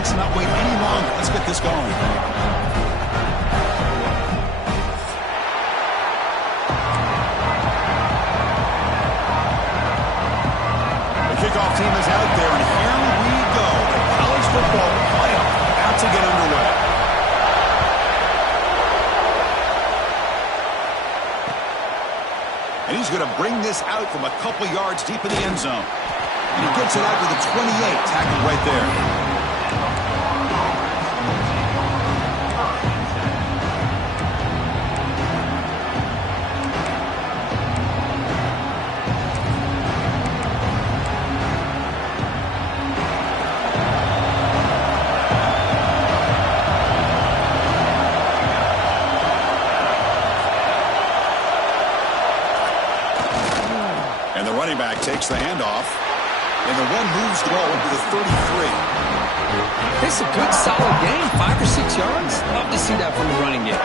let's not wait any longer. Let's get this going. The kickoff team is out there, and here we go. The college football playoff about to get underway. And he's going to bring this out from a couple yards deep in the end zone. And he gets it out to the 28, tackled right there. And the running back takes the handoff. And the one moves the ball into the 33. This is a good, solid game. 5 or 6 yards. Love to see that from the running game.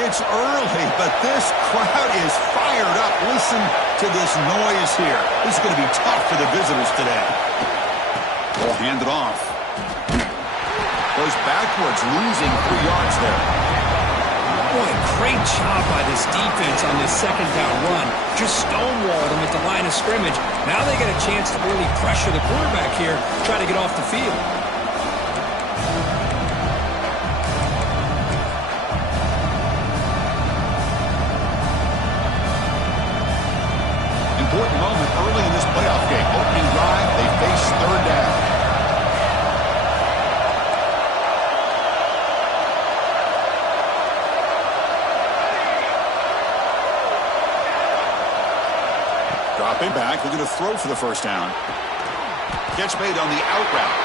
It's early, but this crowd is fired up. Listen to this noise here. This is going to be tough for the visitors today. Ball handed off. Goes backwards, losing 3 yards there. Boy, great job by this defense on this second down run. Just stonewalled them at the line of scrimmage. Now they get a chance to really pressure the quarterback here, try to get off the field. Important moment early in this playoff game. Opening drive, they face third down. Dropping back, looking to throw for the first down. Catch made on the out route.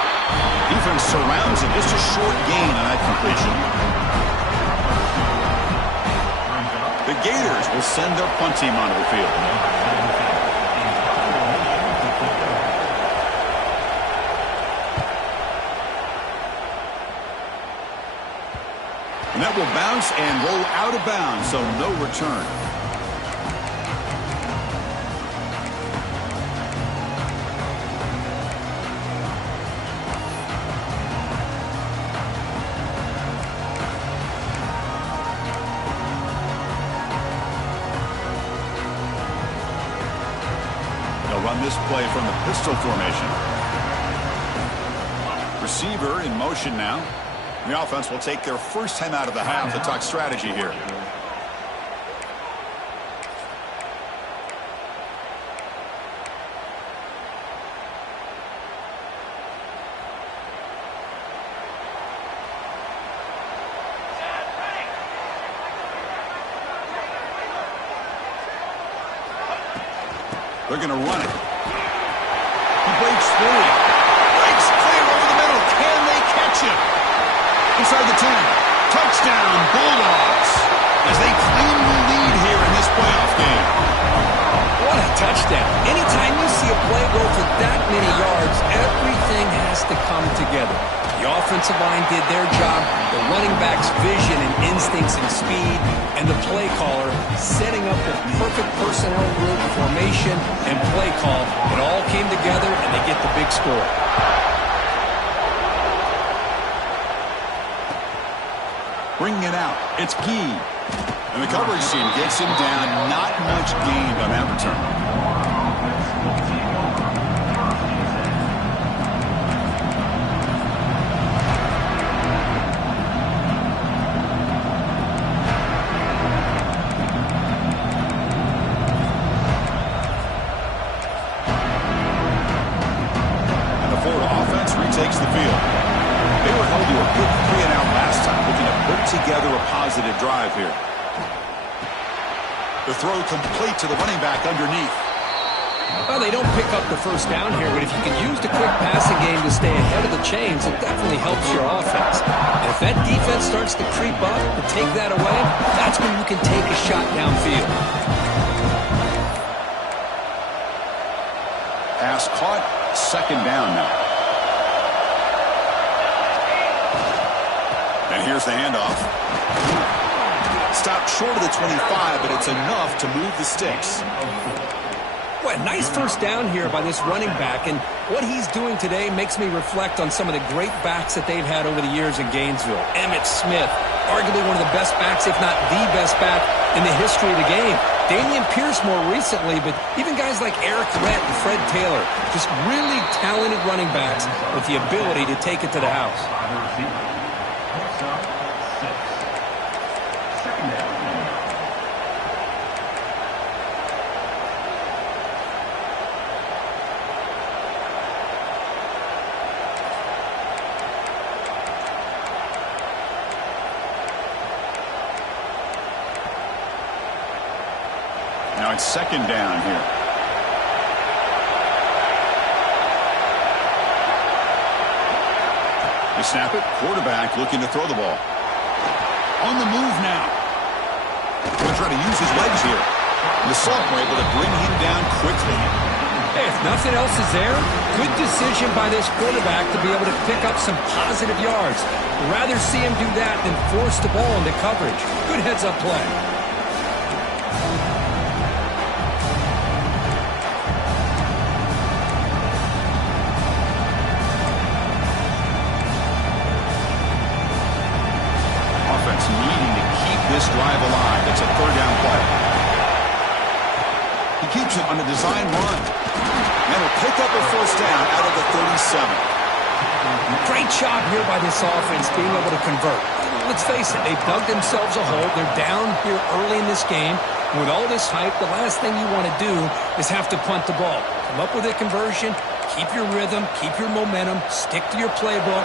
Defense surrounds him. Just a short gain on that completion. The Gators will send their punt team onto the field. And that will bounce and roll out of bounds, so no return. They'll run this play from the pistol formation. Receiver in motion now. The offense will take their first time out of the half to talk strategy here. They're going to run it. He breaks free. Breaks clear over the middle. Can they catch him? Inside the 10. Touchdown, Bulldogs. As they claim the lead here in this playoff game. What a touchdown. Anytime you see a play go for that many yards, everything has to come together. The offensive line did their job, the running back's vision and instincts and speed, and the play caller setting up the perfect personnel group, formation, and play call. It all came together, and they get the big score. Bringing it out. It's Gee. And the coverage team gets him down. Not much gained on that return. Takes the field. They were held to a good 3-and-out last time, looking to put together a positive drive here. The throw complete to the running back underneath. Well, they don't pick up the first down here, but if you can use the quick passing game to stay ahead of the chains, it definitely helps your offense. And if that defense starts to creep up and take that away, that's when you can take a shot downfield. Pass caught, second down now. And here's the handoff. short of the 25, but it's enough to move the sticks. Boy, nice first down here by this running back, and what he's doing today makes me reflect on some of the great backs that they've had over the years in Gainesville. Emmitt Smith, arguably one of the best backs, if not the best back in the history of the game. Dameon Pierce more recently, but even guys like Eric Rhett and Fred Taylor, just really talented running backs with the ability to take it to the house. Now it's second down here. They snap it. Quarterback looking to throw the ball. On the move now. Going to try to use his legs here. And the sophomore able to bring him down quickly. Hey, if nothing else is there, good decision by this quarterback to be able to pick up some positive yards. Rather see him do that than force the ball into coverage. Good heads-up play. This drive alive. It's a third down play. He keeps it on a design run. And will pick up a first down out of the 37. Great job here by this offense being able to convert. Let's face it, they've dug themselves a hole. They're down here early in this game. And with all this hype, the last thing you want to do is have to punt the ball. Come up with a conversion, keep your rhythm, keep your momentum, stick to your playbook.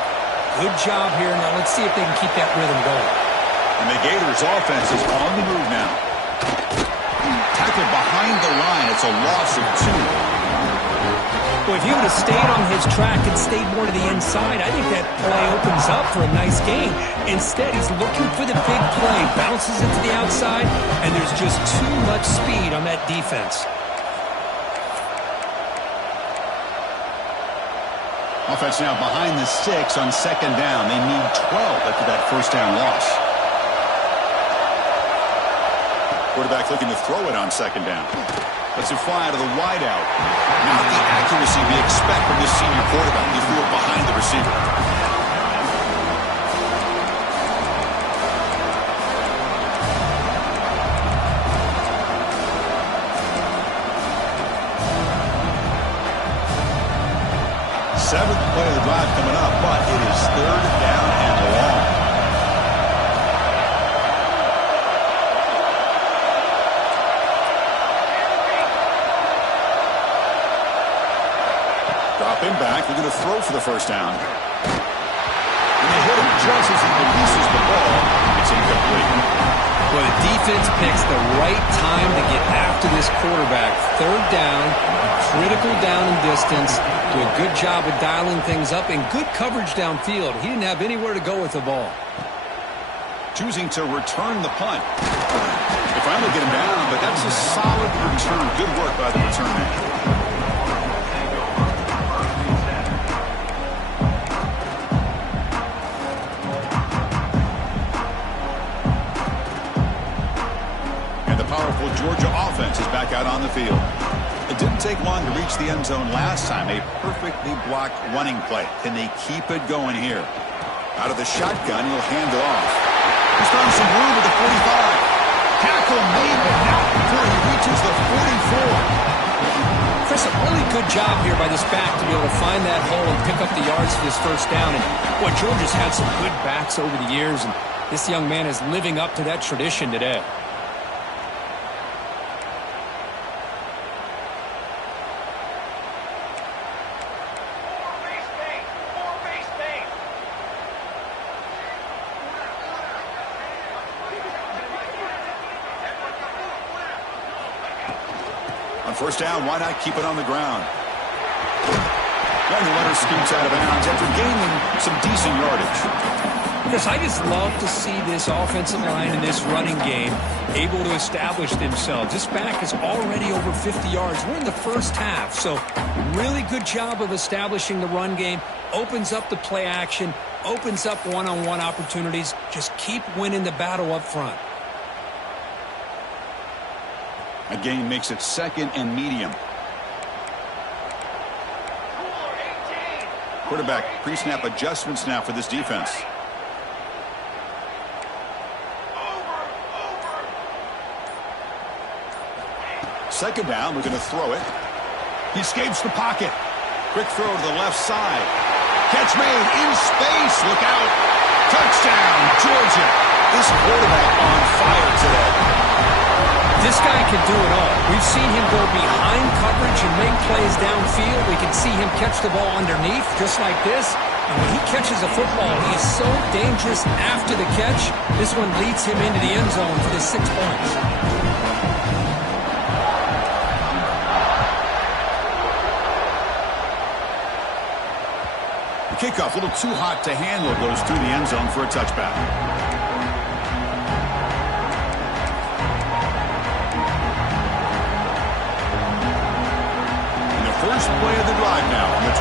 Good job here. Now let's see if they can keep that rhythm going. And the Gators' offense is on the move now. Tackled behind the line. It's a loss of 2. Well, if he would have stayed on his track and stayed more to the inside, I think that play opens up for a nice gain. Instead, he's looking for the big play. Bounces it to the outside, and there's just too much speed on that defense. Offense now behind the 6 on second down. They need 12 after that first down loss. Quarterback looking to throw it on second down. Lets it fly out of the wideout. Not the accuracy we expect from this senior quarterback. He threw it behind the receiver. Seventh play of the drive coming up, but it is third down and long. Dropping back, we're going to throw for the first down. And they hit him just as he releases the ball. It's incomplete. Well, the defense picks the right time to get after this quarterback. Third down, critical down and distance. Do a good job of dialing things up and good coverage downfield. He didn't have anywhere to go with the ball. Choosing to return the punt. They finally get him down, but that's a solid return. Good work by the return man. Powerful Georgia offense is back out on the field. It didn't take long to reach the end zone last time. A perfectly blocked running play. Can they keep it going here? Out of the shotgun, he'll hand it off. He's found some room at the 45. Tackle made, but not before he reaches the 44. Chris, a really good job here by this back to be able to find that hole and pick up the yards for this first down. And boy, Georgia's had some good backs over the years, and this young man is living up to that tradition today. On first down, why not keep it on the ground? And the runner scoots out of bounds after gaining some decent yardage. Chris, I just love to see this offensive line in this running game able to establish themselves. This back is already over 50 yards. We're in the first half, so really good job of establishing the run game. Opens up the play action, opens up one-on-one opportunities. Just keep winning the battle up front. A gain makes it second and medium. Quarterback pre-snap adjustments now for this defense. Second down, looking to throw it. He escapes the pocket. Quick throw to the left side. Catch made in space. Look out. Touchdown, Georgia. This quarterback on fire today. This guy can do it all. We've seen him go behind coverage and make plays downfield. We can see him catch the ball underneath, just like this. And when he catches a football, he is so dangerous after the catch. This one leads him into the end zone for the 6 points. The kickoff, a little too hot to handle, goes through the end zone for a touchback. First play of the drive now on the 25.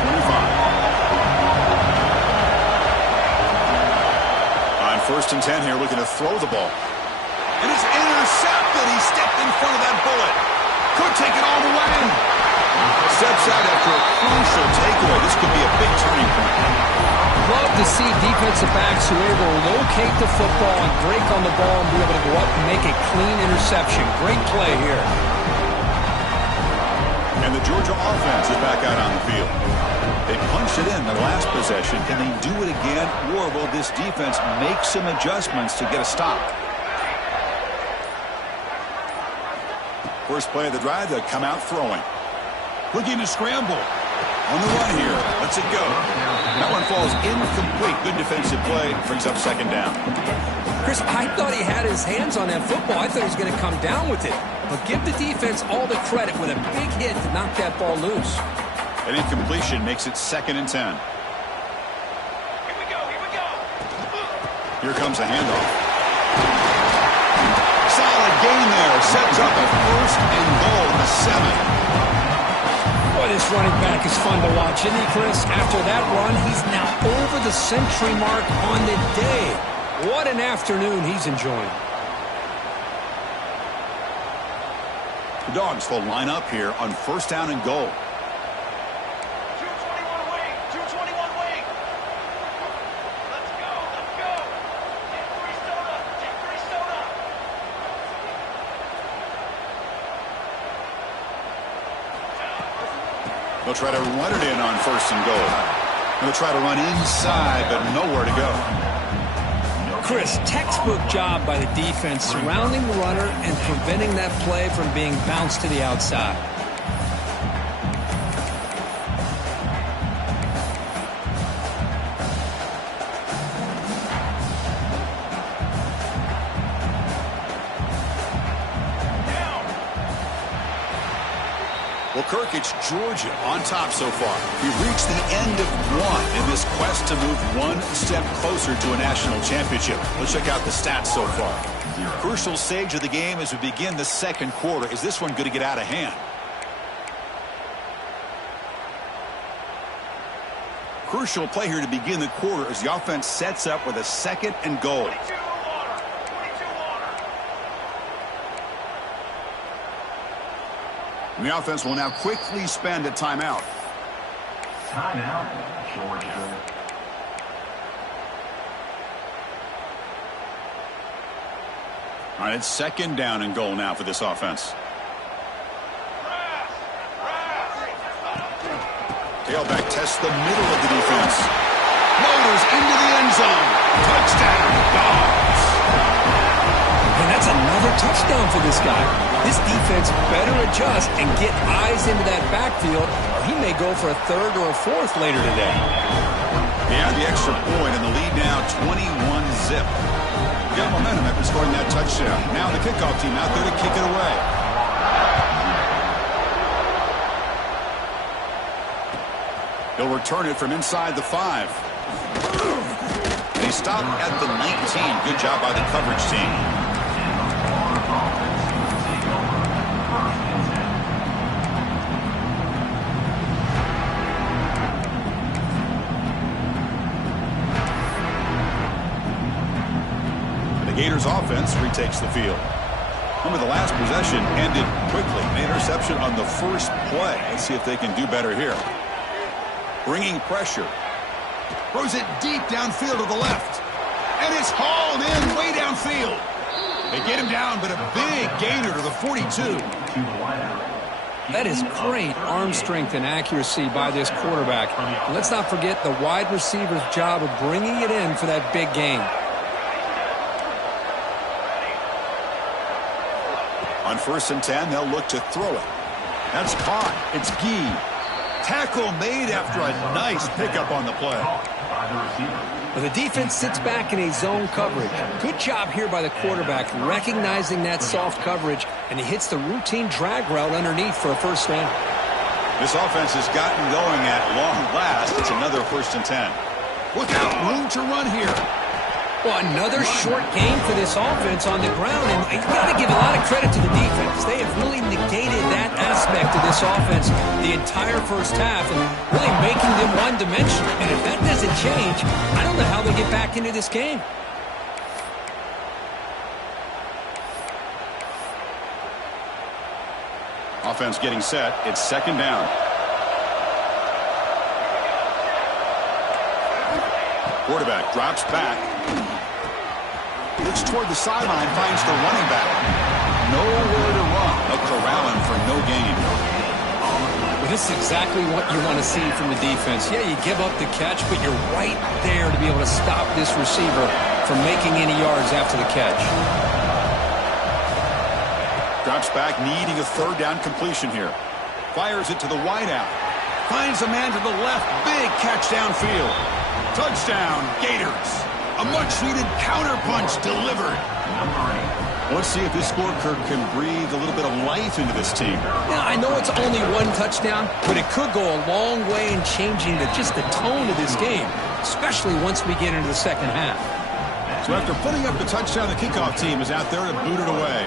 On 1st and 10 here, looking to throw the ball. And it's intercepted. He stepped in front of that bullet. Could take it all the way. Steps out after a crucial takeaway. This could be a big turning point. Love to see defensive backs who are able to locate the football and break on the ball and be able to go up and make a clean interception. Great play here. And the Georgia offense is back out on the field. They punched it in the last possession. Can they do it again, or will this defense make some adjustments to get a stop? First play of the drive, they come out throwing. Looking to scramble. On the run here. Lets it go. That one falls incomplete. Good defensive play. Brings up second down. Chris, I thought he had his hands on that football. I thought he was going to come down with it. But give the defense all the credit with a big hit to knock that ball loose. An incompletion makes it 2nd and 10. Here we go. Here comes a handoff. Solid gain there. Sets up a 1st and goal at the 7. Boy, this running back is fun to watch, isn't he, Chris? After that run, he's now over the century mark on the day. What an afternoon he's enjoying. The Dogs will line up here on 1st down and goal. 221 wing. 221 wing. Let's go. Take 3 soda. They'll try to run it in on 1st and goal. They'll try to run inside, but nowhere to go. Chris, textbook job by the defense surrounding the runner and preventing that play from being bounced to the outside. Well, Kirk, it's Georgia on top so far. We've reached the end of one in this quest to move one step closer to a national championship. Let's check out the stats so far. Crucial stage of the game as we begin the 2nd quarter. Is this one going to get out of hand? Crucial play here to begin the quarter as the offense sets up with a 2nd and goal. 22 water. And the offense will now quickly spend a timeout. Timeout, Georgia. All right, it's 2nd down and goal now for this offense. Tailback tests the middle of the defense. Motors into the end zone. Touchdown, Dogs. And that's another touchdown for this guy. This defense better adjust and get eyes into that backfield, or he may go for a 3rd or a 4th later today. They have the extra point, and the lead now 21-zip. Got momentum after scoring that touchdown. Now the kickoff team out there to kick it away. He'll return it from inside the 5. And he stopped at the 19. Good job by the coverage team. The Gators offense retakes the field. Remember, the last possession ended quickly. An interception on the first play. Let's see if they can do better here. Bringing pressure. Throws it deep downfield to the left. And it's hauled in way downfield. They get him down, but a big gainer to the 42. That is great arm strength and accuracy by this quarterback. And let's not forget the wide receiver's job of bringing it in for that big gain. On 1st and 10, they'll look to throw it. That's caught. It's Gee. Tackle made after a nice pickup on the play. Well, the defense sits back in a zone coverage. Good job here by the quarterback recognizing that soft coverage, and he hits the routine drag route underneath for a first down. This offense has gotten going at long last. It's another 1st and 10. Look out, room to run here. Well, another short gain for this offense on the ground, and you've got to give a lot of credit to the defense. They have really negated that aspect of this offense the entire first half and really making them one-dimensional. And if that doesn't change, I don't know how they get back into this game. Offense getting set. It's 2nd down. Quarterback drops back. Looks toward the sideline, finds the running back. Nowhere to run. They'll corral him for no gain. Well, this is exactly what you want to see from the defense. Yeah, you give up the catch, but you're right there to be able to stop this receiver from making any yards after the catch. Drops back, needing a 3rd down completion here. Fires it to the wideout. Finds a man to the left. Big catch downfield. Touchdown, Gators. A much-needed counterpunch delivered. Let's see if this scorecard can breathe a little bit of life into this team. Now, I know it's only one touchdown, but it could go a long way in changing just the tone of this game, especially once we get into the second half. So after putting up the touchdown, the kickoff team is out there to boot it away.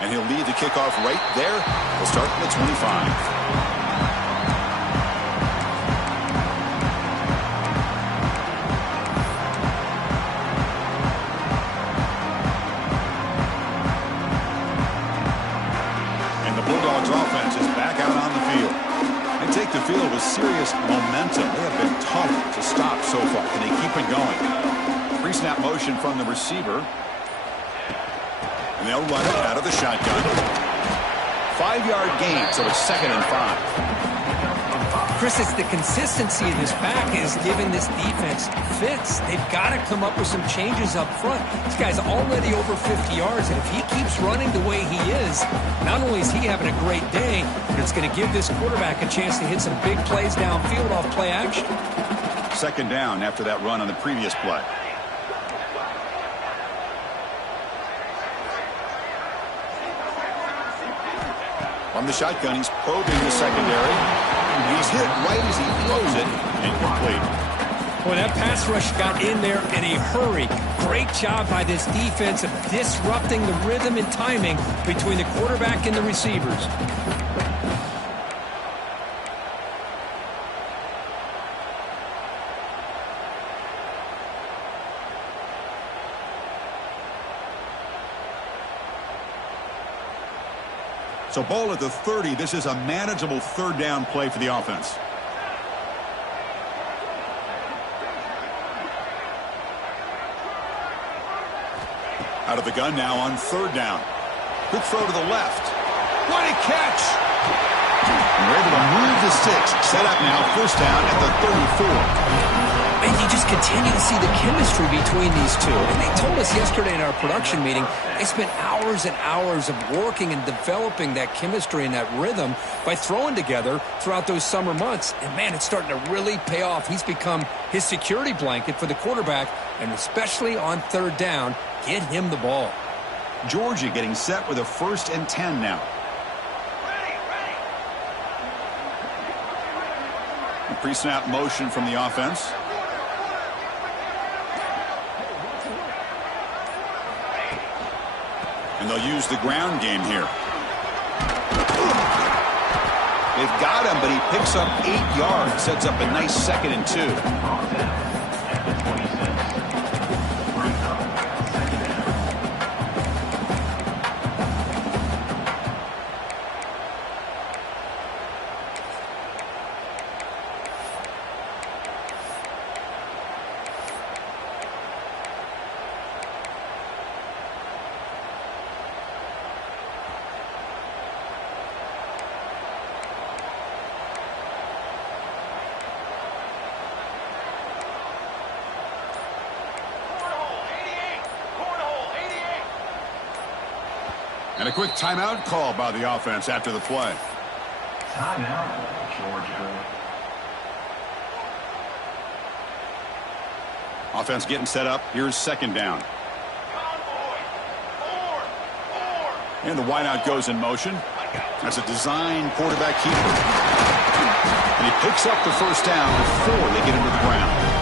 And he'll lead the kickoff right there. We'll start from the 25. Offense is back out on the field. They take the field with serious momentum. They have been tough to stop so far. Can they keep it going? Pre-snap motion from the receiver. And they'll run it out of the shotgun. 5-yard gain, so it's 2nd and 5. Chris, it's the consistency of this back is giving this defense fits. They've got to come up with some changes up front. This guy's already over 50 yards, and if he keeps running the way he is, not only is he having a great day, but it's going to give this quarterback a chance to hit some big plays downfield off play action. 2nd down after that run on the previous play. From the shotgun, he's probing the secondary. He's hit right as he throws it. Incomplete. Well, that pass rush got in there in a hurry. Great job by this defense of disrupting the rhythm and timing between the quarterback and the receivers. So ball at the 30. This is a manageable 3rd down play for the offense. Out of the gun now on 3rd down. Quick throw to the left. What a catch! And we're able to move the sticks. Set up now, 1st down at the 34. And you just continue to see the chemistry between these two. And they told us yesterday in our production meeting, they spent hours and hours of working and developing that chemistry and that rhythm by throwing together throughout those summer months. And, man, it's starting to really pay off. He's become his security blanket for the quarterback, and especially on 3rd down, get him the ball. Georgia getting set with a 1st and 10 now. A pre-snap motion from the offense. And they'll use the ground game here. They've got him, but he picks up 8 yards. Sets up a nice 2nd and 2. And a quick timeout call by the offense after the play. Timeout, Georgia. Offense getting set up. Here's second down. And the wideout goes in motion. That's a design quarterback keeper. And he picks up the first down before they get into the ground.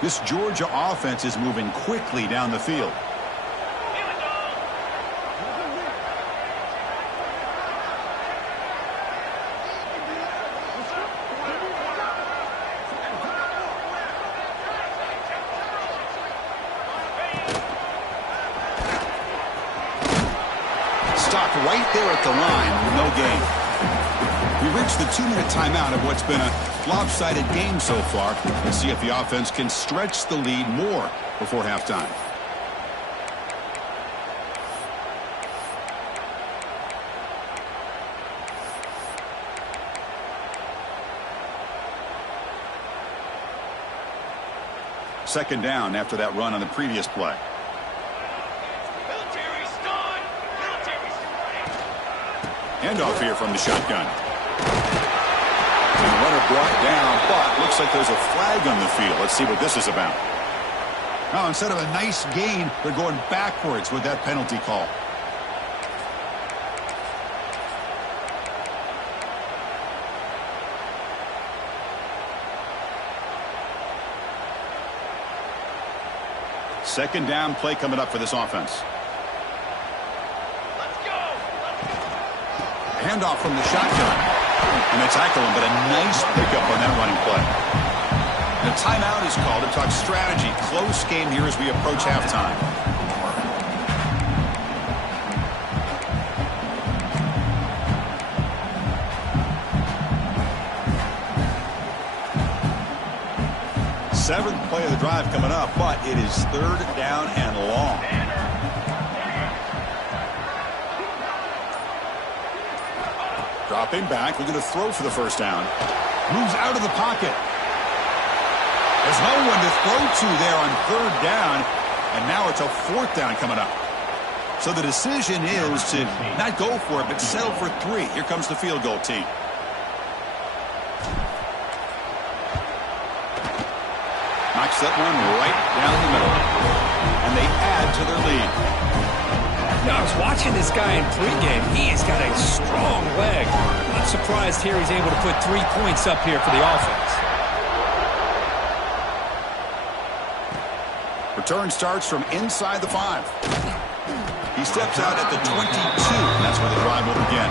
This Georgia offense is moving quickly down the field. Stopped right there at the line, no gain. We reached the 2-minute timeout of what's been a lopsided game so far. Let's see if the offense can stretch the lead more before halftime. Second down after that run on the previous play. Handoff here from the shotgun. And runner brought down, but looks like there's a flag on the field. Let's see what this is about. Now, instead of a nice gain, they're going backwards with that penalty call. Second down play coming up for this offense. Handoff from the shotgun. And they tackle him, but a nice pickup on that running play. And a timeout is called to talk strategy. Close game here as we approach halftime. Seventh play of the drive coming up, but it is third down and long. Dropping back, looking to throw for the first down. Moves out of the pocket. There's no one to throw to there on third down, and now it's a fourth down coming up. So the decision is to not go for it, but settle for 3. Here comes the field goal team. Knocks that one right down the middle, and they add to their lead. I was watching this guy in pregame. He's got a strong leg. I'm surprised here he's able to put 3 points up here for the offense. Return starts from inside the 5. He steps out at the 22. That's where the drive will begin.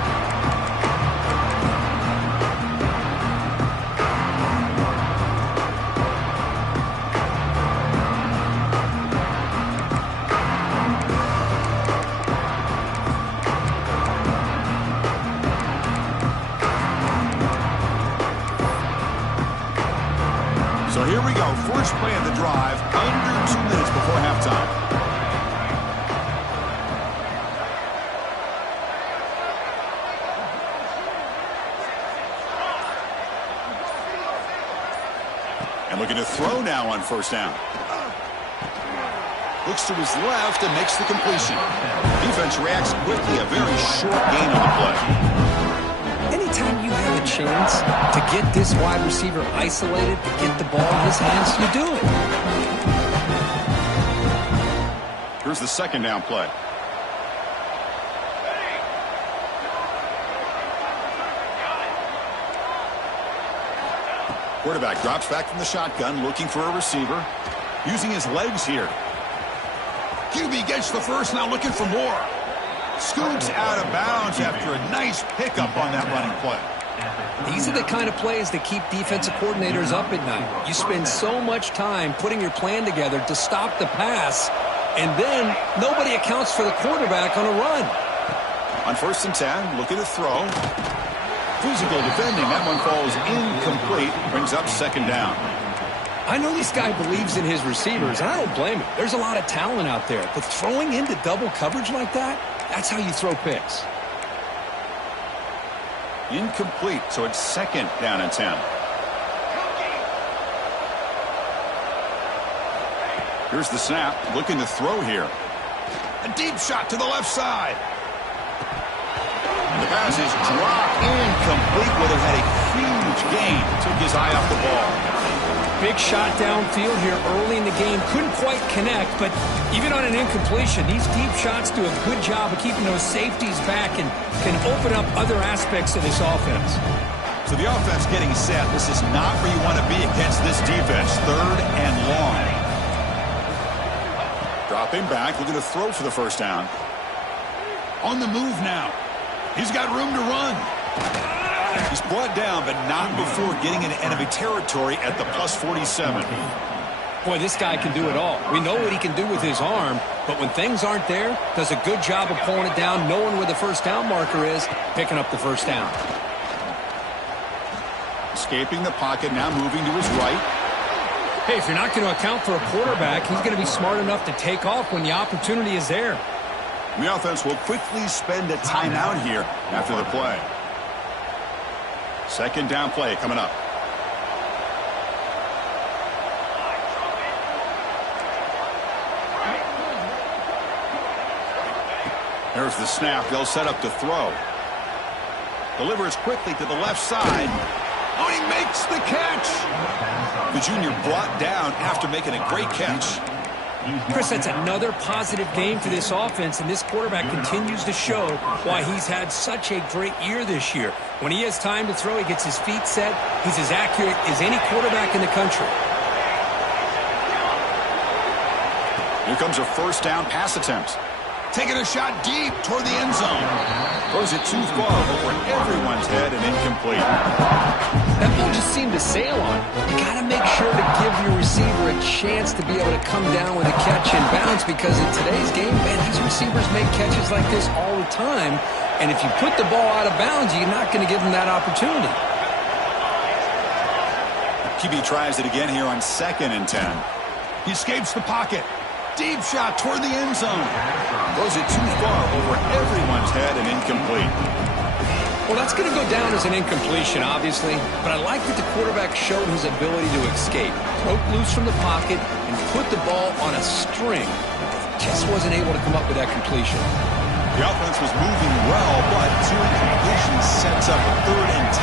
So here we go, first play of the drive, under 2 minutes before halftime. And looking to throw now on first down. Looks to his left and makes the completion. Defense reacts quickly, a very short gain on the play. Anytime you have a chance to get this wide receiver isolated, to get the ball in his hands, you do it. Here's the second down play. Quarterback drops back from the shotgun, looking for a receiver. Using his legs here. QB gets the first, now looking for more. Scoots out of bounds after a nice pickup on that running play. These are the kind of plays that keep defensive coordinators up at night. You spend so much time putting your plan together to stop the pass, and then nobody accounts for the quarterback on a run. On 1st and 10, looking to throw. Physical defending, that one falls incomplete, brings up second down. I know this guy believes in his receivers, and I don't blame him. There's a lot of talent out there, but throwing into double coverage like that, that's how you throw picks. Incomplete, so it's 2nd down and 10. Here's the snap, looking to throw here. A deep shot to the left side. And the pass is dropped incomplete. Would have had a huge gain. Took his eye off the ball. Big shot downfield here early in the game. Couldn't quite connect, but even on an incompletion, these deep shots do a good job of keeping those safeties back and can open up other aspects of this offense. So the offense getting set. This is not where you want to be against this defense. 3rd and long. Dropping back, looking to throw for the first down. On the move now. He's got room to run. He's brought down, but not before getting into enemy territory at the +47. Boy, this guy can do it all. We know what he can do with his arm, but when things aren't there, does a good job of pulling it down, knowing where the first down marker is, picking up the first down. Escaping the pocket, now moving to his right. Hey, if you're not going to account for a quarterback, he's going to be smart enough to take off when the opportunity is there. The offense will quickly spend a timeout here after the play. 2nd down play coming up. There's the snap. They'll set up to throw. Delivers quickly to the left side. Oh, he makes the catch. The junior brought down after making a great catch. Chris, that's another positive game for this offense, and this quarterback continues to show why he's had such a great year this year. When he has time to throw, he gets his feet set. He's as accurate as any quarterback in the country. Here comes a first down pass attempt. Taking a shot deep toward the end zone. Throws it too far over everyone's head and incomplete. That ball just seemed to sail on. You got to make sure to give your receiver a chance to be able to come down with a catch and bounce, because in today's game, man, these receivers make catches like this all the time. And if you put the ball out of bounds, you're not going to give them that opportunity. QB tries it again here on 2nd and 10. He escapes the pocket. Deep shot toward the end zone. Throws it too far over everyone's head and incomplete. Well, that's going to go down as an incompletion, obviously, but I like that the quarterback showed his ability to escape, broke loose from the pocket, and put the ball on a string. Just wasn't able to come up with that completion. The offense was moving well, but 2 incompletions sets up a 3rd and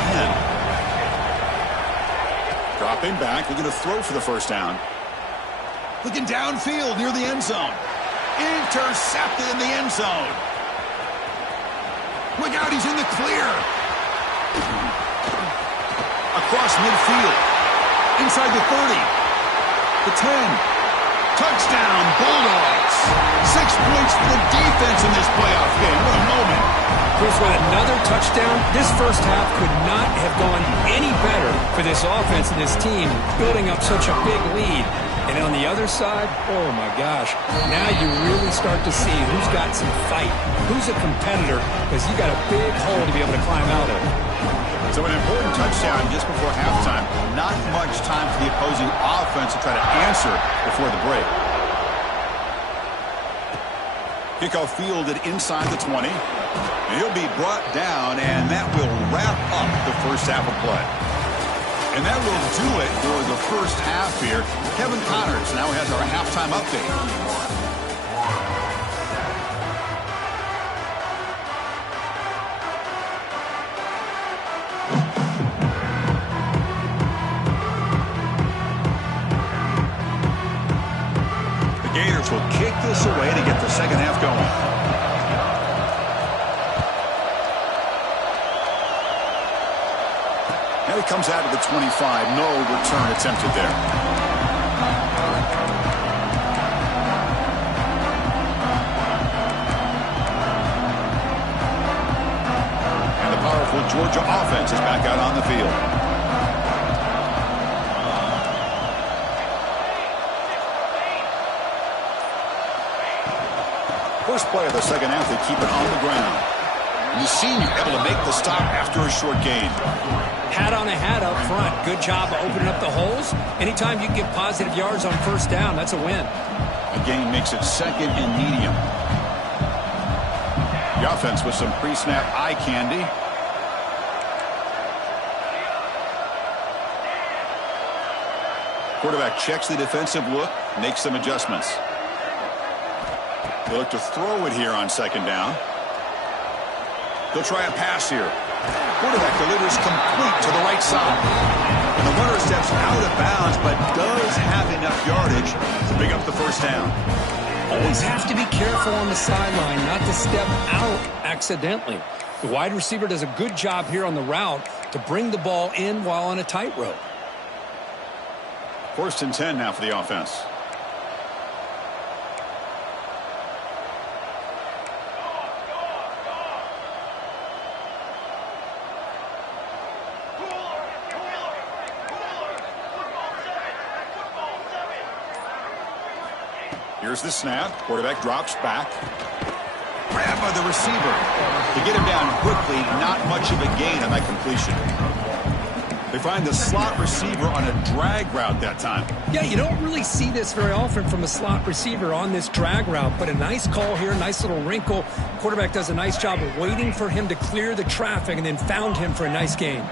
10. Dropping back, looking to throw for the first down. Looking downfield near the end zone. Intercepted in the end zone. Look out, he's in the clear. Across midfield. Inside the 30. The 10. Touchdown, Bulldogs. 6 points for the defense in this playoff game. What a moment. Chris, with another touchdown, this first half could not have gone any better for this offense and this team, building up such a big lead. And on the other side, oh my gosh, now you really start to see who's got some fight, who's a competitor, because you got a big hole to be able to climb out of. So an important touchdown just before halftime. Not much time for the opposing offense to try to answer before the break. Kickoff fielded inside the 20. And he'll be brought down, and that will wrap up the first half of play. And that will do it for the first half here. Kevin Connors now has our halftime update. The Gators will kick this away to get the second half going. Now he comes out of the 25. No return attempted there. And the powerful Georgia offense is back out on the field. First play of the second half, they keep it on the ground. And the senior able to make the stop after a short gain. Hat on a hat up front. Good job of opening up the holes. Anytime you can get positive yards on first down, that's a win. The gain makes it 2nd and medium. The offense with some pre-snap eye candy. Quarterback checks the defensive look, makes some adjustments. They look to throw it here on second down. They'll try a pass here. Quarterback delivers complete to the right side. And the runner steps out of bounds, but does have enough yardage to pick up the first down. Always have to be careful on the sideline not to step out accidentally. The wide receiver does a good job here on the route to bring the ball in while on a tightrope. 1st and 10 now for the offense. Here's the snap. Quarterback drops back. Grab by the receiver. To get him down quickly, not much of a gain on that completion. They find the slot receiver on a drag route that time. Yeah, you don't really see this very often from a slot receiver on this drag route, but a nice call here, nice little wrinkle. Quarterback does a nice job of waiting for him to clear the traffic and then found him for a nice gain.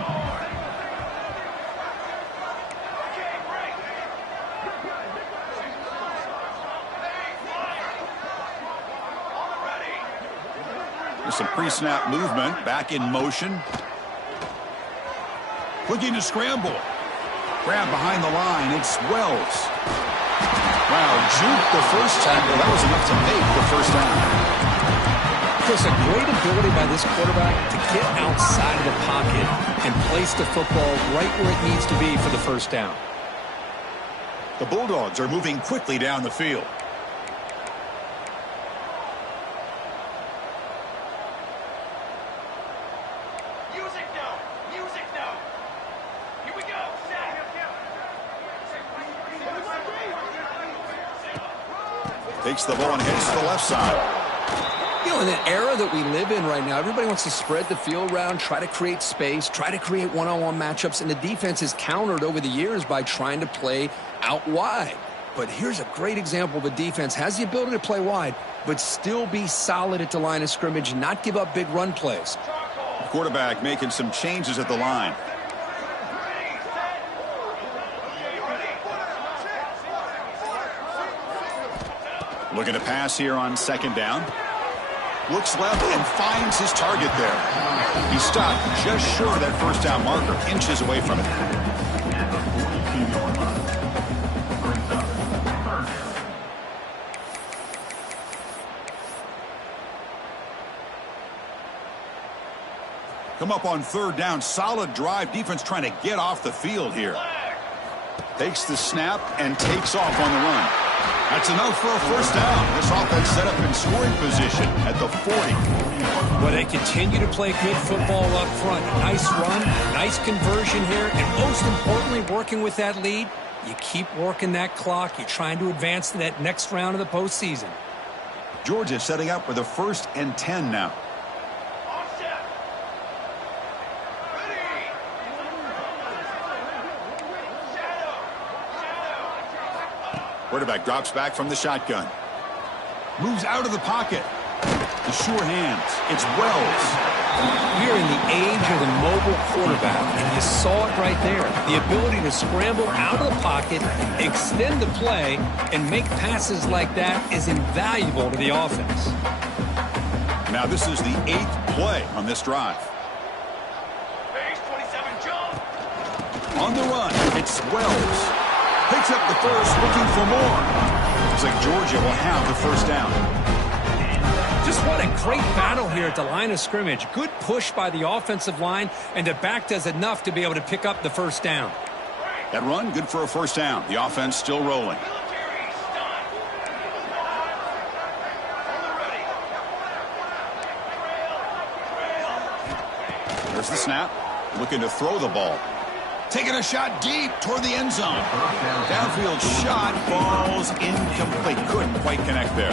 Some pre-snap movement, back in motion. Looking to scramble. Grab behind the line, it's Wells. Wow, juke the first tackle. That was enough to make the first down. Chris, a great ability by this quarterback to get outside of the pocket and place the football right where it needs to be for the first down. The Bulldogs are moving quickly down the field. Takes the ball and heads to the left side. You know, in the era that we live in right now, everybody wants to spread the field around, try to create space, try to create one-on-one matchups, and the defense has countered over the years by trying to play out wide. But here's a great example of a defense has the ability to play wide, but still be solid at the line of scrimmage and not give up big run plays. The quarterback making some changes at the line. Looking to pass here on second down. Looks left and finds his target there. He stopped just short of that first down marker, inches away from it. Come up on third down. Solid drive. Defense trying to get off the field here. Takes the snap and takes off on the run. That's enough for a first down. This offense set up in scoring position at the 40. Well, they continue to play good football up front. Nice run, nice conversion here, and most importantly, working with that lead, you keep working that clock. You're trying to advance to that next round of the postseason. Georgia setting up for the 1st and 10 now. Quarterback drops back from the shotgun. Moves out of the pocket. The sure hands. It's Wells. We're in the age of the mobile quarterback, and you saw it right there. The ability to scramble out of the pocket, extend the play, and make passes like that is invaluable to the offense. Now this is the 8th play on this drive. Base 27 jump. On the run, it's Wells. Picks up the first, looking for more. Looks like Georgia will have the first down. Just what a great battle here at the line of scrimmage. Good push by the offensive line, and the back does enough to be able to pick up the first down. That run, good for a first down. The offense still rolling. There's the snap. Looking to throw the ball. Taking a shot deep toward the end zone. Downfield shot falls incomplete. Couldn't quite connect there.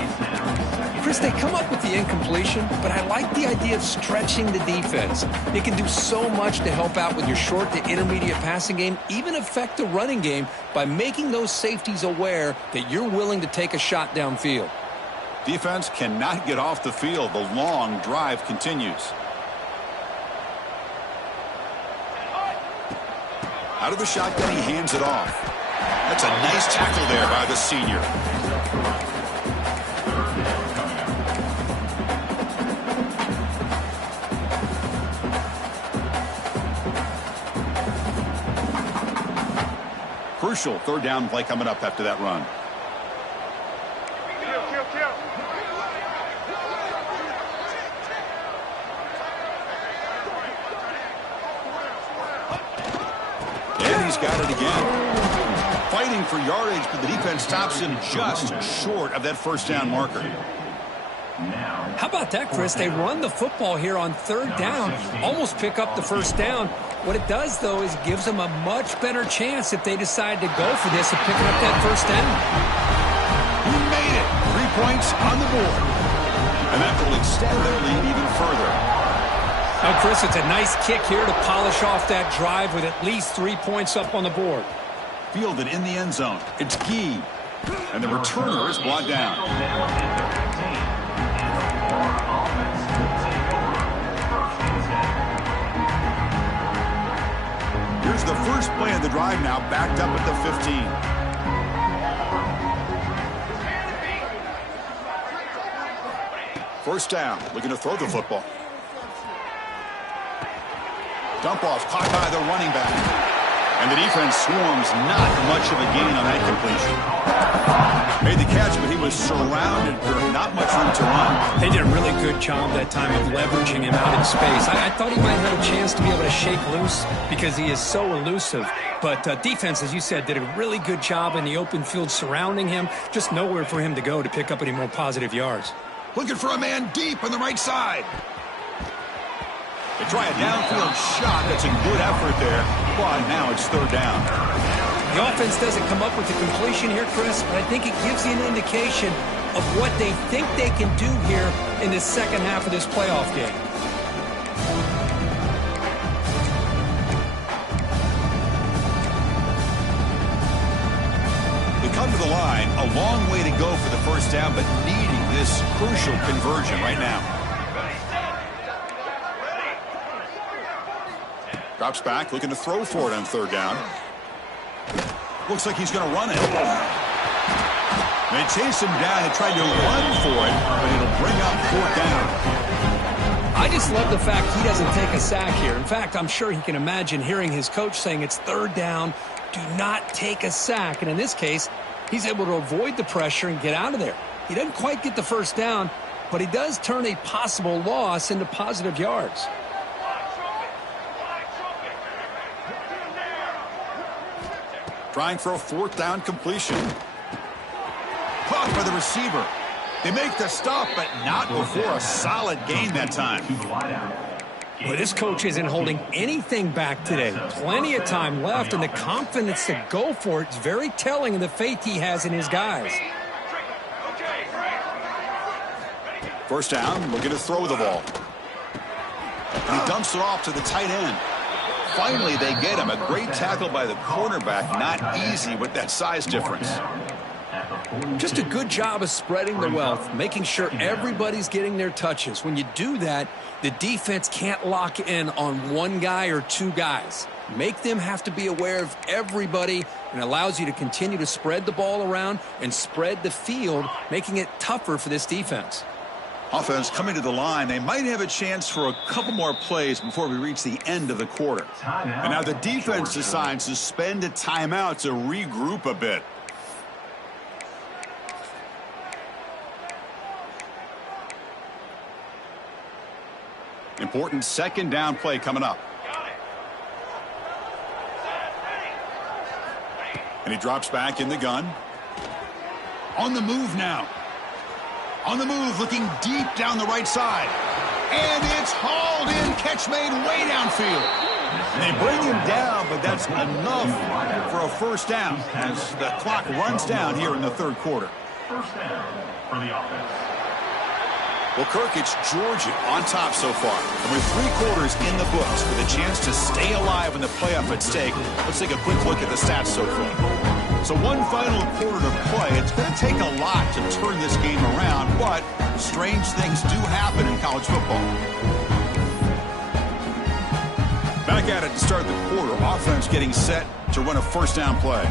Chris, they come up with the incompletion, but I like the idea of stretching the defense. It can do so much to help out with your short to intermediate passing game, even affect the running game by making those safeties aware that you're willing to take a shot downfield. Defense cannot get off the field. The long drive continues. Out of the shotgun, he hands it off. That's That's a nice tackle there by the senior. Crucial third down play coming up after that run. And he's got it again. Fighting for yardage, but the defense stops him just short of that first down marker. How about that, Chris? They run the football here on third down, almost pick up the first down. What it does, though, is gives them a much better chance if they decide to go for this of picking up that first down. He made it. 3 points on the board. And that will extend their lead even further. Now, Chris, it's a nice kick here to polish off that drive with at least 3 points up on the board. Fielded in the end zone. It's Gee. And the returner is brought down. Here's the first play of the drive now, backed up at the 15. First down, looking to throw the football. Dump off, caught by the running back. And the defense swarms, not much of a gain on that completion. Made the catch, but he was surrounded. There's not much room to run. They did a really good job that time of leveraging him out in space. I thought he might have a chance to be able to shake loose because he is so elusive. But defense, as you said, did a really good job in the open field surrounding him. Just nowhere for him to go to pick up any more positive yards. Looking for a man deep on the right side. They try a downfield shot. That's a good effort there. But now it's third down. The offense doesn't come up with the completion here, Chris, but I think it gives you an indication of what they think they can do here in the second half of this playoff game. They come to the line. A long way to go for the first down, but needing this crucial conversion right now. Drops back, looking to throw for it on third down. Looks like he's going to run it. They chase him down and tried to run for it, but it'll bring up fourth down. I just love the fact he doesn't take a sack here. In fact, I'm sure he can imagine hearing his coach saying it's third down, do not take a sack. And in this case, he's able to avoid the pressure and get out of there. He doesn't quite get the first down, but he does turn a possible loss into positive yards. Trying for a fourth down completion. Caught by the receiver. They make the stop, but not before a solid gain that time. Well, this coach isn't holding anything back today. Plenty of time left, and the confidence to go for it is very telling of the faith he has in his guys. First down, looking to throw the ball. And he dumps it off to the tight end. Finally, they get him. A great tackle by the cornerback. Not easy with that size difference. Just a good job of spreading the wealth, making sure everybody's getting their touches. When you do that, the defense can't lock in on one guy or two guys. Make them have to be aware of everybody, and allows you to continue to spread the ball around and spread the field, making it tougher for this defense. Offense coming to the line. They might have a chance for a couple more plays before we reach the end of the quarter. And now the defense decides to spend a timeout to regroup a bit. Important second down play coming up. And he drops back in the gun. On the move now. On the move, looking deep down the right side. And it's hauled in. Catch made way downfield. And they bring him down, but that's enough for a first down as the clock runs down here in the third quarter. First down for the offense. Well, Kirk, it's Georgia on top so far. And with 3 quarters in the books with a chance to stay alive in the playoff at stake, let's take a quick look at the stats so far. So one final quarter to play. It's going to take a lot to turn this game around, but strange things do happen in college football. Back at it to start the quarter. Offense getting set to run a first down play.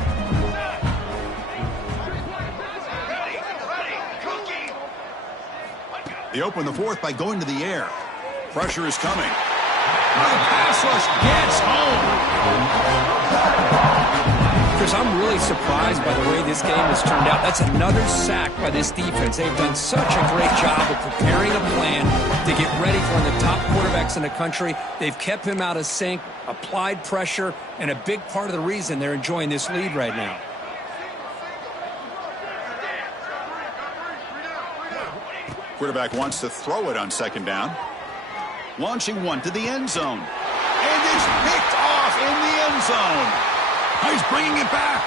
They open the fourth by going to the air. Pressure is coming. The pass rush gets home. Chris, I'm really surprised by the way this game has turned out. That's another sack by this defense. They've done such a great job of preparing a plan to get ready for one of the top quarterbacks in the country. They've kept him out of sync, applied pressure, and a big part of the reason they're enjoying this lead right now. Quarterback wants to throw it on second down. Launching one to the end zone. And it's picked off in the end zone. He's bringing it back.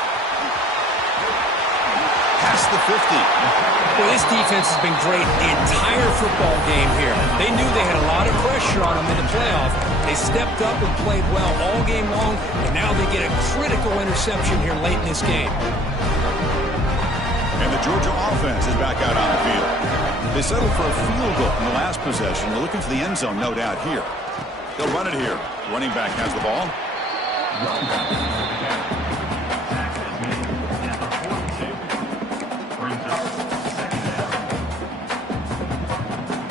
Past the 50. Well, this defense has been great the entire football game here. They knew they had a lot of pressure on them in the playoff. They stepped up and played well all game long, and now they get a critical interception here late in this game. And the Georgia offense is back out on the field. They settled for a field goal in the last possession. They're looking for the end zone, no doubt, here. They'll run it here. Running back has the ball.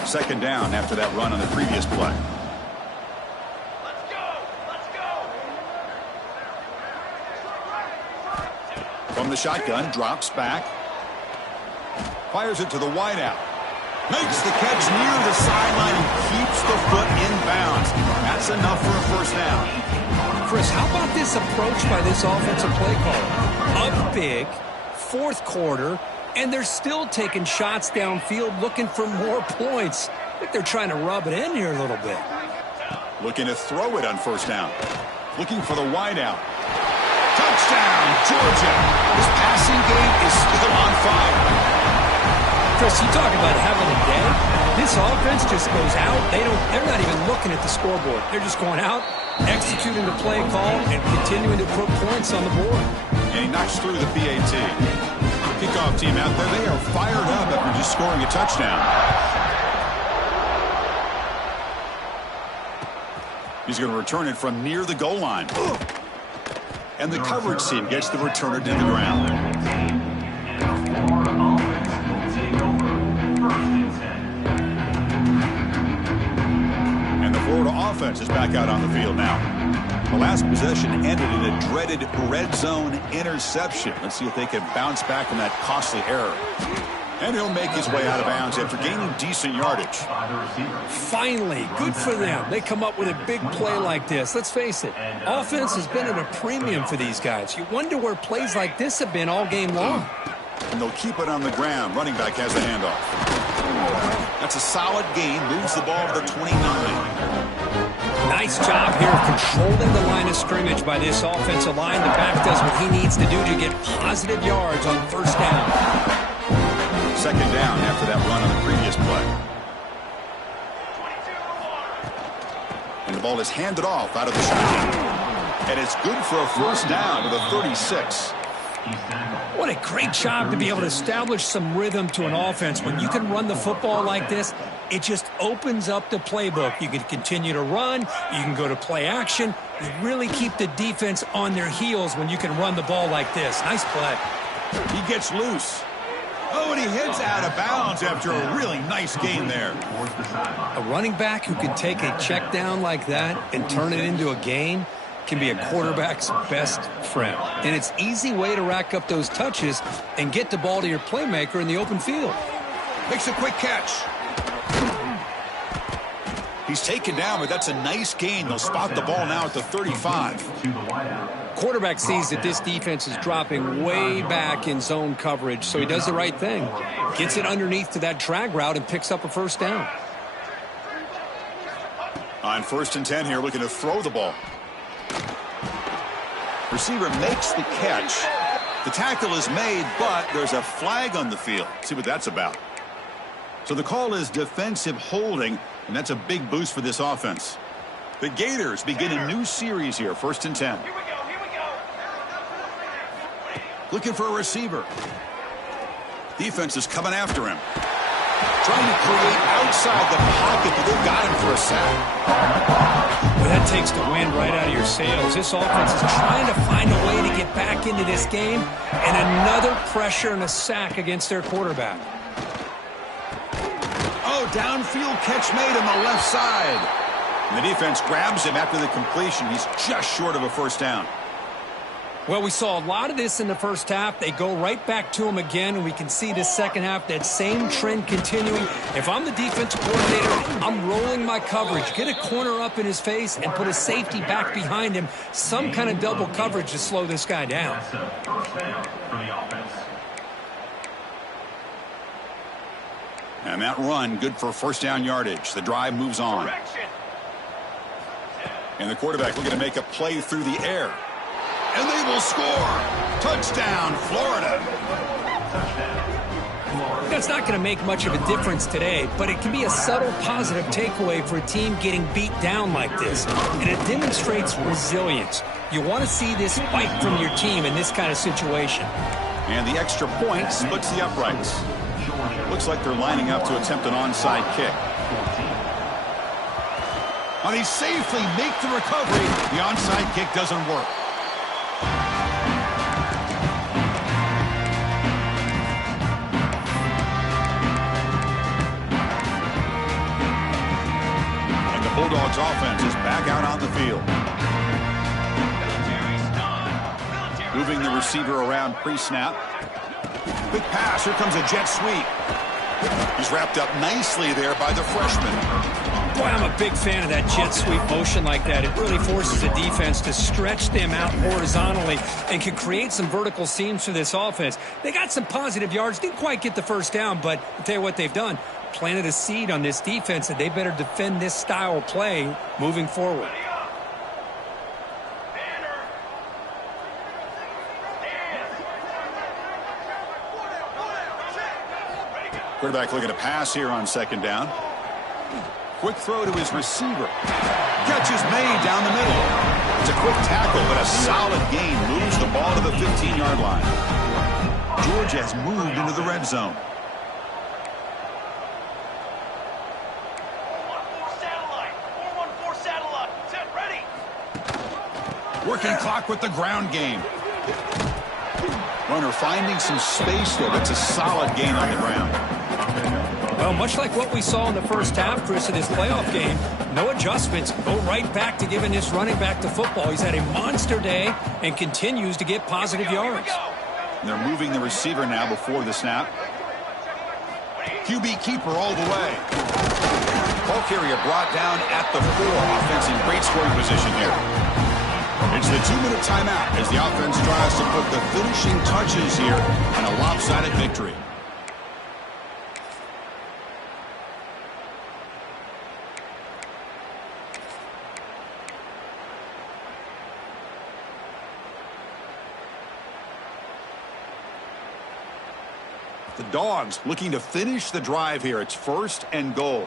Second down after that run on the previous play. Let's go! Let's go! From the shotgun, drops back. Fires it to the wideout. Makes the catch near the sideline and keeps the foot in bounds. That's enough for a first down. Chris, how about this approach by this offensive play caller? Up big, fourth quarter, and they're still taking shots downfield looking for more points. I think they're trying to rub it in here a little bit. Looking to throw it on first down. Looking for the wideout. Touchdown, Georgia. This passing game is still on fire. Chris, you talk about having a day. This offense just goes out. They're not even looking at the scoreboard. They're just going out, executing the play call, and continuing to put points on the board. And he knocks through the PAT. Kickoff team out there, they are fired up after just scoring a touchdown. He's going to return it from near the goal line. And the coverage team gets the returner to the ground. And the Florida offense is back out on the field now. The last possession ended in a dreaded red zone interception. Let's see if they can bounce back from that costly error. And he'll make his way out of bounds after gaining decent yardage. Finally, good for them. They come up with a big play like this. Let's face it, offense has been at a premium for these guys. You wonder where plays like this have been all game long. And they'll keep it on the ground. Running back has the handoff. That's a solid gain. Moves the ball to the 29. Nice job here of controlling the line of scrimmage by this offensive line. The back does what he needs to do to get positive yards on first down. Second down after that run on the previous play. And the ball is handed off out of the shotgun. And it's good for a first down to the 36. What a great job to be able to establish some rhythm to an offense. When you can run the football like this, it just opens up the playbook. You can continue to run. You can go to play action. You really keep the defense on their heels when you can run the ball like this. Nice play. He gets loose. Oh, and he hits out of bounds after a really nice gain there. A running back who can take a check down like that and turn it into a gain can be a quarterback's best friend. And it's an easy way to rack up those touches and get the ball to your playmaker in the open field. Makes a quick catch. He's taken down, but that's a nice gain. They'll spot the ball now at the 35. Quarterback sees that this defense is dropping way back in zone coverage, so he does the right thing. Gets it underneath to that drag route and picks up a first down. On 1st and 10 here, looking to throw the ball. Receiver makes the catch. The tackle is made, but there's a flag on the field. See what that's about. So the call is defensive holding, and that's a big boost for this offense. The Gators begin a new series here, 1st and 10. Here we go, here we go. Looking for a receiver. Defense is coming after him. Trying to create outside the pocket, but they've got him for a sack. Well, that takes the wind right out of your sails. This offense is trying to find a way to get back into this game, and another pressure and a sack against their quarterback. Oh, go. Downfield catch made on the left side. And the defense grabs him after the completion. He's just short of a first down. Well, we saw a lot of this in the first half. They go right back to him again, and we can see this second half, that same trend continuing. If I'm the defensive coordinator, I'm rolling my coverage. Get a corner up in his face and put a safety back behind him. Some kind of double coverage to slow this guy down. First down for the offense. And that run, good for first down yardage. The drive moves on. And the quarterback looking to make a play through the air. And they will score. Touchdown, Florida. That's not going to make much of a difference today, but it can be a subtle positive takeaway for a team getting beat down like this. And it demonstrates resilience. You want to see this fight from your team in this kind of situation. And the extra point splits the uprights. Looks like they're lining up to attempt an onside kick. Now they safely make the recovery. The onside kick doesn't work. And the Bulldogs offense is back out on the field. Moving the receiver around pre-snap. Quick pass. Here comes a jet sweep. He's wrapped up nicely there by the freshman. Boy, I'm a big fan of that jet sweep motion like that. It really forces the defense to stretch them out horizontally and can create some vertical seams for this offense. They got some positive yards. Didn't quite get the first down, but I'll tell you what they've done. Planted a seed on this defense that they better defend this style of play moving forward. Quarterback looking to pass here on second down. Quick throw to his receiver. Catch is made down the middle. It's a quick tackle, but a solid gain moves the ball to the 15-yard line. Georgia has moved into the red zone. Working clock with the ground game. Runner finding some space there. That's a solid gain on the ground. Well, much like what we saw in the first half, Chris, of this playoff game, no adjustments. Go right back to giving this running back the football. He's had a monster day and continues to get positive yards. And they're moving the receiver now before the snap. QB keeper all the way. Ball carrier brought down at the 4. Offense in great scoring position here. It's the 2-minute timeout as the offense tries to put the finishing touches here on a lopsided victory. The Dogs looking to finish the drive here. It's 1st and goal.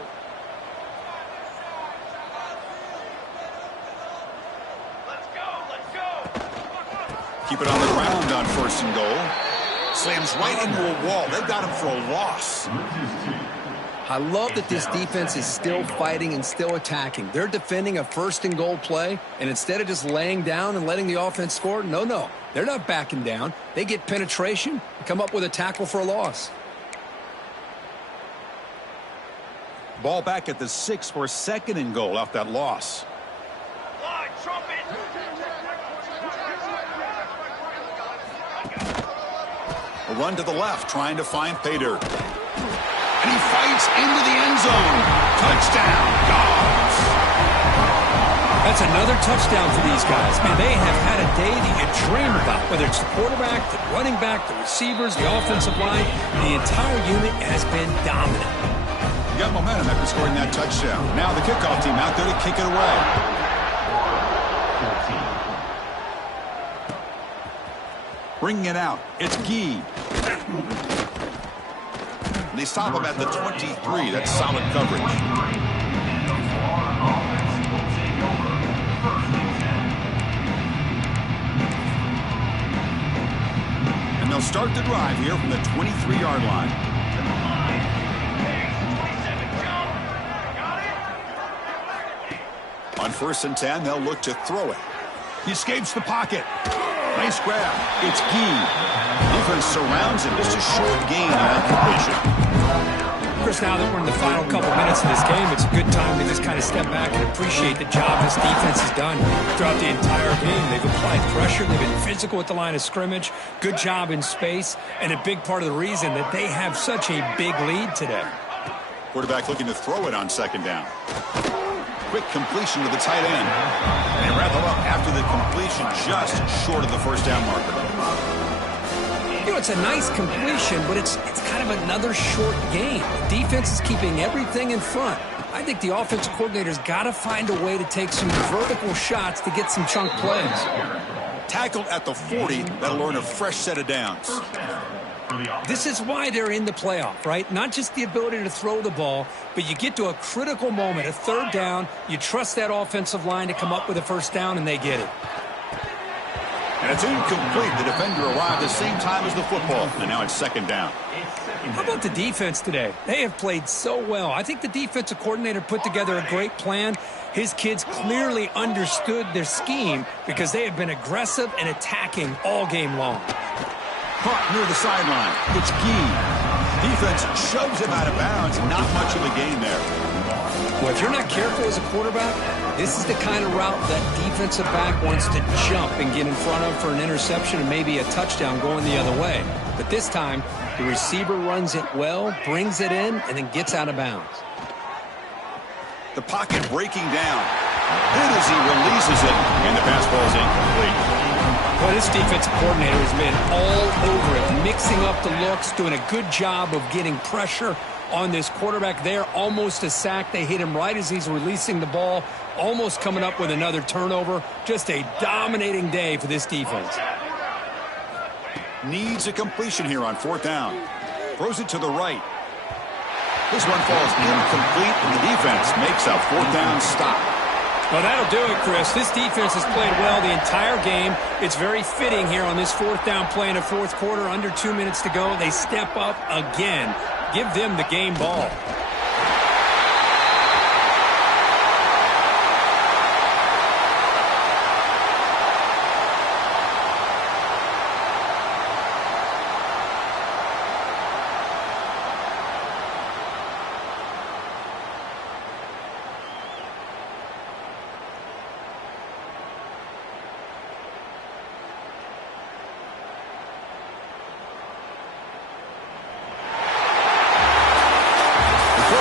Keep it on the ground on 1st and goal. Slams right into a wall. They've got him for a loss. I love that this defense is still fighting and still attacking. They're defending a 1st and goal play, and instead of just laying down and letting the offense score, no. They're not backing down. They get penetration and come up with a tackle for a loss. Ball back at the 6 for 2nd and goal off that loss. A run to the left, trying to find Pater. And he fights into the end zone. Touchdown, Dogs. That's another touchdown for these guys. Man, they have had a day that you dream about, whether it's the quarterback, the running back, the receivers, the offensive line. The entire unit has been dominant. You got momentum after scoring that touchdown. Now the kickoff team out there to kick it away. Bringing it out, it's Gee. They stop him at the 23. That's solid coverage. And they'll start the drive here from the 23-yard line. On 1st and 10, they'll look to throw it. He escapes the pocket. Nice grab. It's Gee. Defense surrounds him. Just a short gain on that completion. course, now that we're in the final couple minutes of this game, it's a good time to just kind of step back and appreciate the job this defense has done throughout the entire game. They've applied pressure. They've been physical at the line of scrimmage. Good job in space, and a big part of the reason that they have such a big lead today. Quarterback looking to throw it on second down. Quick completion to the tight end. And they wrap him up after the completion, just short of the first down marker. You know, it's a nice completion, but it's kind of another short game. The defense is keeping everything in front. I think the offensive coordinator's got to find a way to take some vertical shots to get some chunk plays. Tackled at the 40, that'll earn a fresh set of downs. This is why they're in the playoff, right? Not just the ability to throw the ball, but you get to a critical moment, a third down, you trust that offensive line to come up with a first down, and they get it. And it's incomplete. The defender arrived at the same time as the football, and now it's second down. How about the defense today? They have played so well. I think the defensive coordinator put together a great plan. His kids clearly understood their scheme because they have been aggressive and attacking all game long. Caught near the sideline. It's Gee. Defense shoves him out of bounds. Not much of a gain there. Well, if you're not careful as a quarterback, this is the kind of route that defensive back wants to jump and get in front of for an interception and maybe a touchdown going the other way. But this time, the receiver runs it well, brings it in, and then gets out of bounds. The pocket breaking down. Hit as he releases it, and the pass ball is incomplete. Well, this defensive coordinator has been all over it, mixing up the looks, doing a good job of getting pressure on this quarterback there. Almost a sack. They hit him right as he's releasing the ball, almost coming up with another turnover. Just a dominating day for this defense. Needs a completion here on fourth down. Throws it to the right. This one falls incomplete, and the defense makes a fourth down stop. Well, that'll do it, Chris. This defense has played well the entire game. It's very fitting here on this fourth down play in the fourth quarter. Under 2 minutes to go. They step up again. Give them the game ball.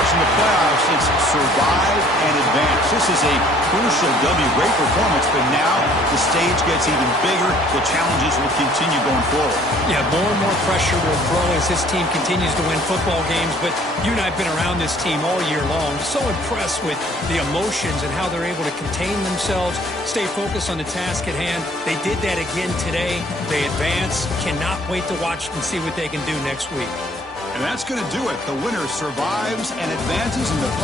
In the playoffs, it's survive and advance. This is a crucial W. Great performance, but now the stage gets even bigger. The challenges will continue going forward. Yeah, more and more pressure will grow as this team continues to win football games, but you and I have been around this team all year long. So impressed with the emotions and how they're able to contain themselves, stay focused on the task at hand. They did that again today. They advance. Cannot wait to watch and see what they can do next week. And that's going to do it. The winner survives and advances in the playoffs.